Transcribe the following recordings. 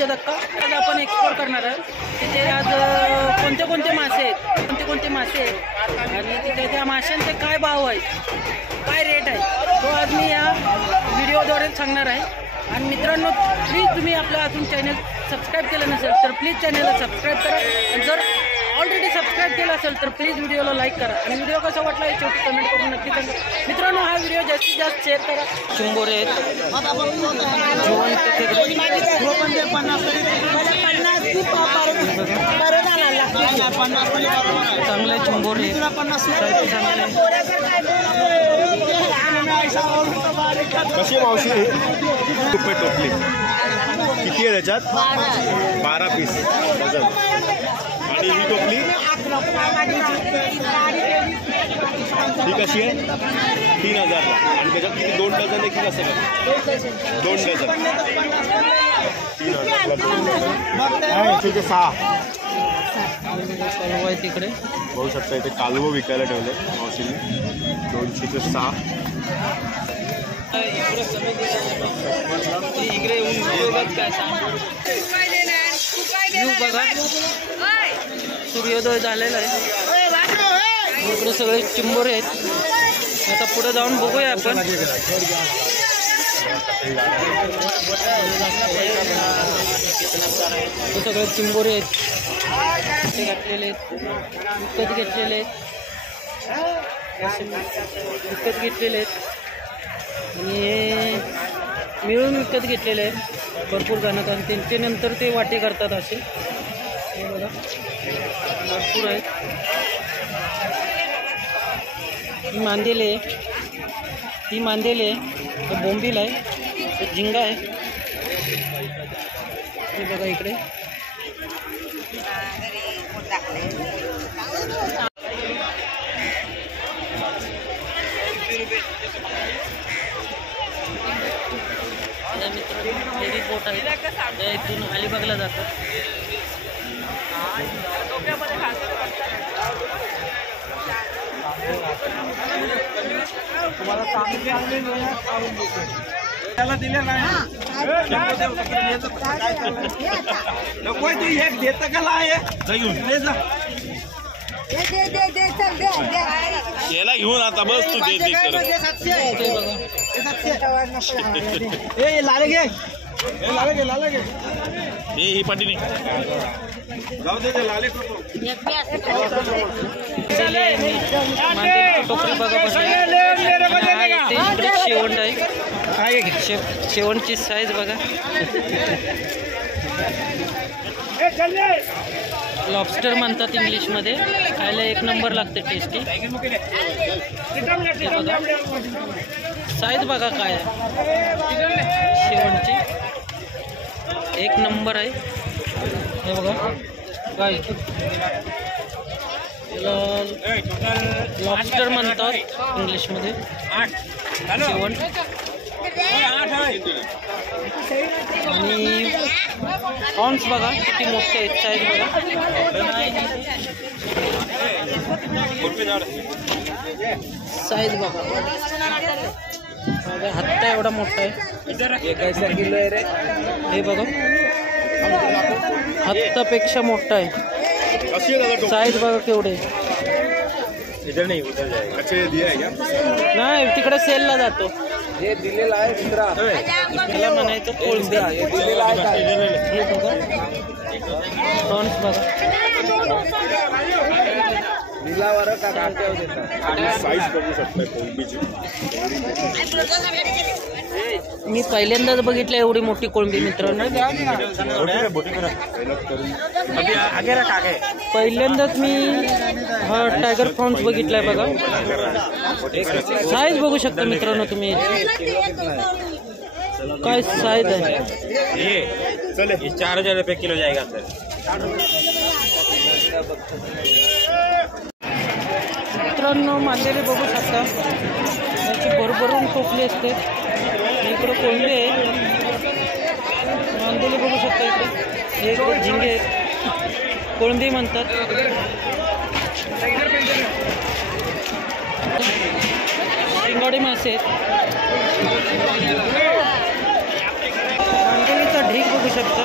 मासेमारीचा धक्का आज आपण एक्सप्लोर करणार आहोत. तिथे आज कोणते कोणते मासे आहेत, कोणते मासे आहेत आणि तिथे त्या माशांचे काय भाव आहेत, काय रेट आहे, तो आज मी या व्हिडिओद्वारे सांगणार आहे. आणि मित्रांनो, प्लीज तुम्ही आपलं अजून चॅनल सबस्क्राईब केलं नसेल तर प्लीज चॅनलला सबस्क्राईब करा. आणि जर ऑलरेडी सबस्क्राईब केलं असेल तर प्लीज व्हिडिओला लाईक करा आणि व्हिडिओ कसा वाटला हे छोटी कमेंट करून नक्की सांगा. मित्रांनो, हा व्हिडिओ जास्तीत जास्त शेअर करा. चिंबोरे आहेत, चांगले चिंबोरे कशी मावशी रुपये टोपली किती आहे त्याच्यात? 12 पीस डझन. आणि ही टोपली ही कशी आहे? 3000. आणि त्याच्यात किती 2 डझन देखील असेल? 2 डझन 3000. 6 कालवा आहे तिकडे बघू शकता. इथे कालवं विकायला ठेवले मावशीने. 206. बघा, सूर्योदय झालेला आहे. इकडे सगळे चिंबोरे आहेत. आता पुढे जाऊन बघूया आपण. सगळे चिंबोरे आहेत, ते घातलेले आहेत, विकत घेतलेले आहेत, आणि हे मिळून विकत घेतलेले आहेत भरपूर जण. कारण त्यांचे नंतर ते वाटे करतात असे. हे बघा, भरपूर आहेत. ही मांदेले आहे, ही मांदेले आहे, बोंबील आहे, झिंगा आहे. हे बघा इकडे फेरी बोट आहे, त्या इथून अलिबागला जातात. त्याला दिले नाही नको तू एक देत का आहे याला घेऊन आता बस तू दे लाले घे, लाले घे, लाले घे. ही पाठी जाऊ दे लाले. टोकरी बघा, शेवंड आहे. शेवंडची साईज बघा. लॉबस्टर म्हणतात इंग्लिशमध्ये. खायला एक नंबर लागते, टेस्टी. साईज बघा काय आहे शेवंडची, एक नंबर आहे. हे बघा काय, लॉबस्टर म्हणतात इंग्लिशमध्ये शेवंड. आणि प्रॉन्स बघा किती मोठे आहेत, साईज बघा. साईज बघा, हत्ता एवढा मोठा आहे. हे बघा, हत्तापेक्षा मोठा आहे. साईज बघा केवढे. नाही, तिकडे सेलला जातो. हे दिलेला आहे त्याला म्हणायचं कोळंबी. हे बघा, प्रॉन्स बघा. मी पहिल्यांदाच बघितलं एवढी मोठी कोळंबी मित्रांनो. पहिल्यांदाच मी हा टायगर प्रॉन्स बघितलाय बघा. साईज बघू शकता मित्रांनो तुम्ही, काय साईज आहे. ये 4000 रुपये किलो जाएगा सर. मित्रांनो, मांदेली बघू शकता, त्याची भरभरून टोपली असते. इकडं कोळंबी आहे, मांदेली बघू शकता. इकडे एक झिंगे आहेत, कोळंबी म्हणतात. शिंगाडी मासे आहेत. मांदेलीचा ढीग बघू शकता.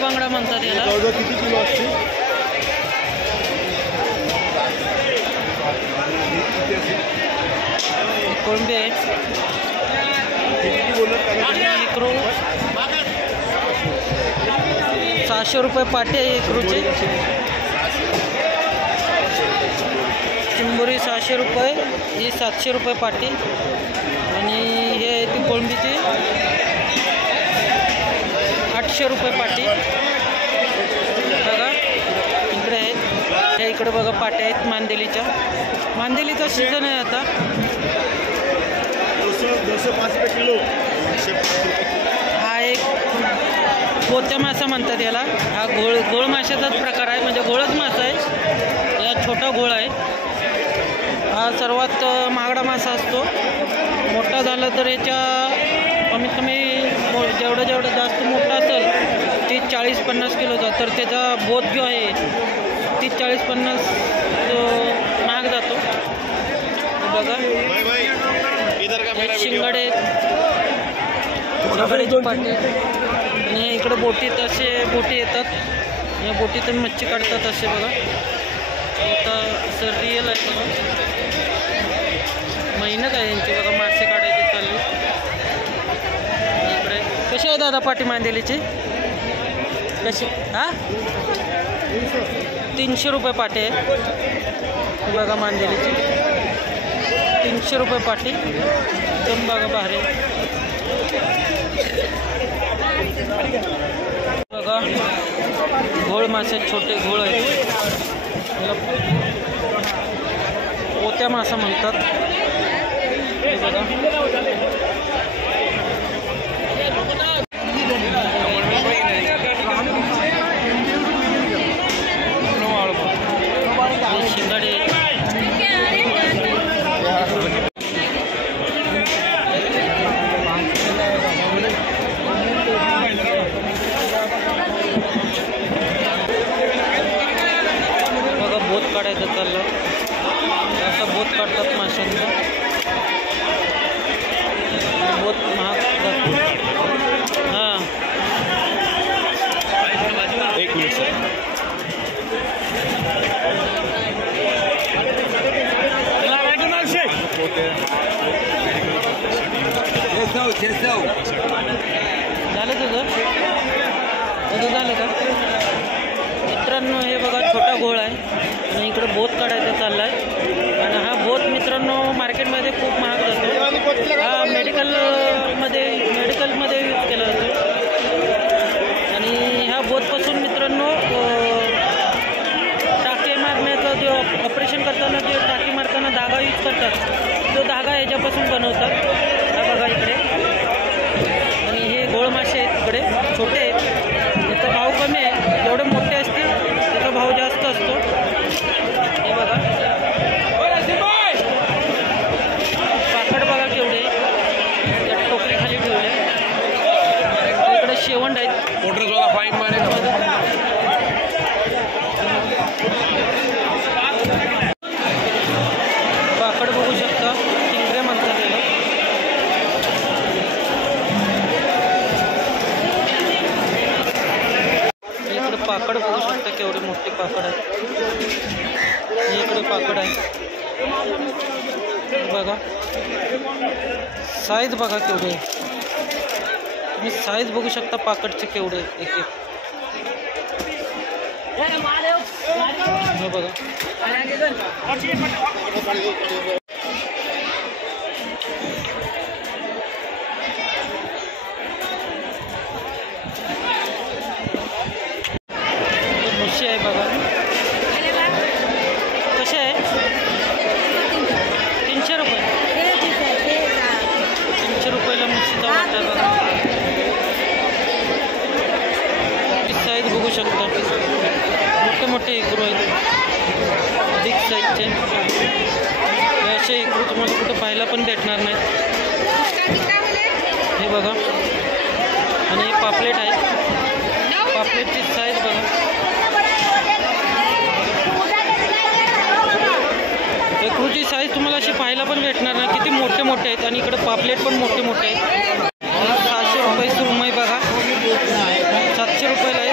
बांगडा म्हणतात याला. जवळजवळ किती किलो असते? कोळंबी आहे. इकरू 600 रुपये पाटे आहे इकरूचे. चिंबोरी 600 रुपये, ही 700 रुपये पाटी. आणि हे आहे ती कोळंबीची 800 रुपये पाटी. बघा इकडे आहेत, त्या इकडे बघा पाट्या आहेत मांदेलीच्या. मांदेलीचा सीझन आहे आता. 205 रुपये किलो. हा एक पोत्या मासा म्हणतात याला. हा घोळ माशाचाच प्रकार आहे, म्हणजे घोळच मासा आहे. या छोटा घोळ आहे. हा सर्वात महागडा मासा असतो. मोठा झाला तर याच्या कमीत कमी जेवढं जास्त मोठा असेल 30-40-50 किलोचा, तर त्याचा बोध जो आहे 30-40-50 महाग जातो. बघा शिंगाडे, शिंगाड्याची पाटी. आणि इकडे बोटीत असे बोटी येतात, या बोटीतून मच्छी काढतात असे. बघा आता असं रिअल आहे. बघा मेहनत आहे यांची. बघा मासे काढायचे चालले इकडे. कशी आहे दादा पाटी मांदेलीची? कशी? हा 300 रुपये पाटी आहे. बघा मांदेलीची 300 रुपये पाटी. एकदम बघा भारी. बघा घोळ मासे, छोटे घोळ आहेत. पोत्या मासा म्हणतात. हे बघा शिंगाडे. बघा बोत काढायचं चाललं. असं बोत काढतात माशांचा. बोत महाग. हां एक मिनिट सर. झालं तुझं झालं का मित्रांनो? हे बघा छोटा घोळ आहे आणि इकडे बोत काढायचा चालला आहे. आणि हा बोत मित्रांनो मार्केटमध्ये खूप महाग जातो. हा मेडिकलमध्ये यूज केला जातो. आणि ह्या बोतपासून मित्रांनो टाके मारण्याचा जो ऑपरेशन करताना जे टाके मारताना धागा यूज करतात, तो धागा ह्याच्यापासून बनवतात. हा बघा इकडे. आणि हे घोळ मासे आहेत इकडे, छोटे आहेत. त्याचा भाव कमी आहे. जेवढे मोठे असतील त्याचा भाव जास्त असतो. हे बघा पाकड बघा केवढे, त्या टोकरी खाली ठेवले. इकडे शेवंड आहेत. पाकड बघू शकता, टिंगरे म्हणतात त्याला. इकडे पाकड बघू शकता केवढे मोठे पाकड आहेत. इकडे पाकड आहे बघा. साईज बघा केवढे. तुम्ही साईज बघू शकता पाकडचे केवढे एक एक. हे बघा मुशी आहे बघा. कसे आहे? 300 रुपये. 300 रुपयाला मुशीचा वाटा आहे बघा. साईज बघू शकता. मोठे मोठे इकरू आहेत, बिग साईजचे. असे इकरू तुम्हाला कुठं पाहायला पण भेटणार नाही. हे बघा. आणि हे पापलेट आहे. पापलेटची साईज बघा. इकडची साईज तुम्हाला अशी पाहायला पण भेटणार नाही. किती मोठे मोठे आहेत. आणि इकडे पापलेट पण मोठे मोठे आहेत. 700 रुपये सुरमई बघा. 700 रुपयाला आहे.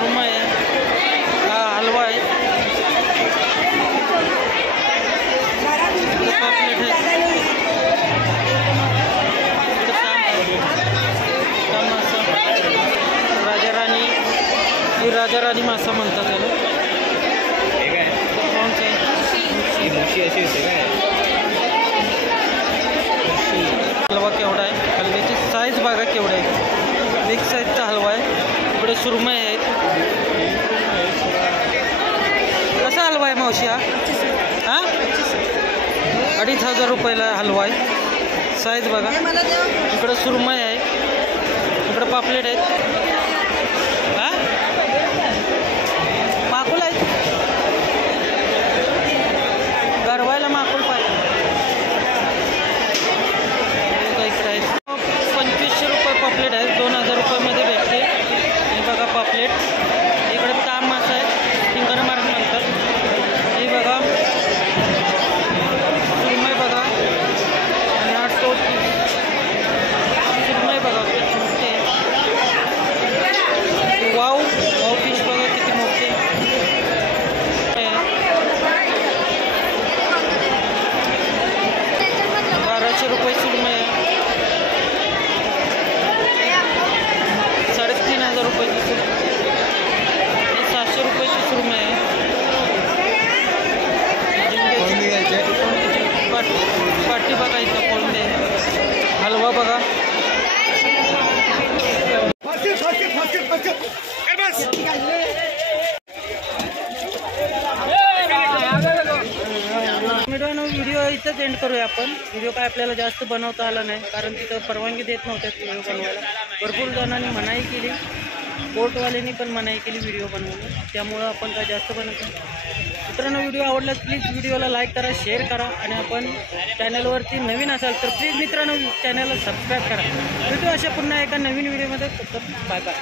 सुरमई आहे, हा हलवा आहे, पापलेट आहे, राजाराणी, ही राजाराणी मासा म्हणतात त्याला. हलवा केवढा आहे, हलव्याची साईज बघा केवढा आहे, बिग साईजचा हलवा आहे. इकडे सुरमई आहेत. कसा हलवा आहे मावशी हा? हां 2,500 रुपयाला हलवा आहे, साईज बघा. इकडं सुरमई आहे, इकडं पापलेट आहेत. हां माकुल आहेत, गरवायला माकुल पाहिजे. इकडे आहेत 2500 रुपये पापलेट आहे, 2000 रुपयामध्ये भेटते. हे बघा पापलेट. इकडे ताम मासा आहे, फिंगर मार्क म्हणतात. हे बघा सुरमई बघा, आणि हा टोटी सुरमई बघा किती मोठे. वाव वाव फिश बघा किती मोठे. 1200 रुपये सुरमई आहे, 3,500 रुपयाची सुरमई. 700 रुपयाची सुरमई आहे. पाटी बघा इथं कोळंबे. हलवा बघा. व्हिडिओ इथंच एंड करूया आपण. व्हिडिओ काय आपल्याला जास्त बनवता आला नाही, कारण तिथं परवानगी देत नव्हत्या व्हिडिओ बनवायला. भरपूर जणांनी मनाई केली, कोर्टवाल्यांनी पण मनाई केली व्हिडिओ बनवून, त्यामुळं आपण काय जास्त बनवतो. मित्रांनो व्हिडिओ आवडला प्लीज व्हिडिओला लाईक करा, शेअर करा, आणि आपण चॅनलवरती नवीन असाल तर प्लीज मित्रांनो चॅनलला सबस्क्राईब करा. भेटू अशा पुन्हा एका नवीन व्हिडिओमध्ये. Bye bye.